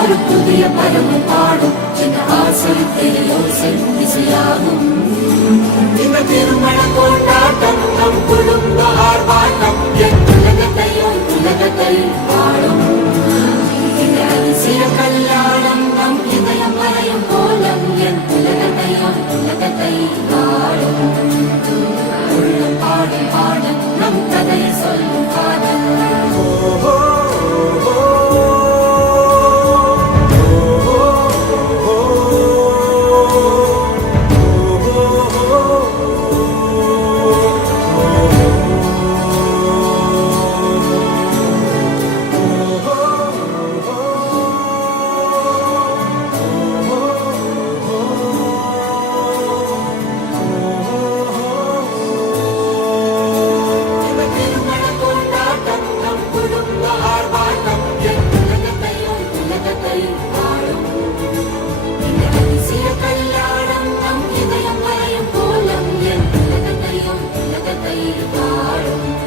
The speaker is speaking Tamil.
ஒரு புதிய பரவும் பாடும் என்ற ஆசை பெரியோசை திசையாகும். இந்த திருமண கொண்டாட்டம் நம் குடும்ப ஆர்ப்பாட்டம் என் உலகத்தை பாடும். இந்த அதிசய கல்யாணம் நம் இதயம் வரையும் கோலம் என் உலகத்தை பாடும். உள்ளம் பாடும் பாடல் நம் கதையை சொல்லும் காதல். கல்யாணம் நம் இதயம் வரையும் கோலம் என் உலகத்தை பாடும்.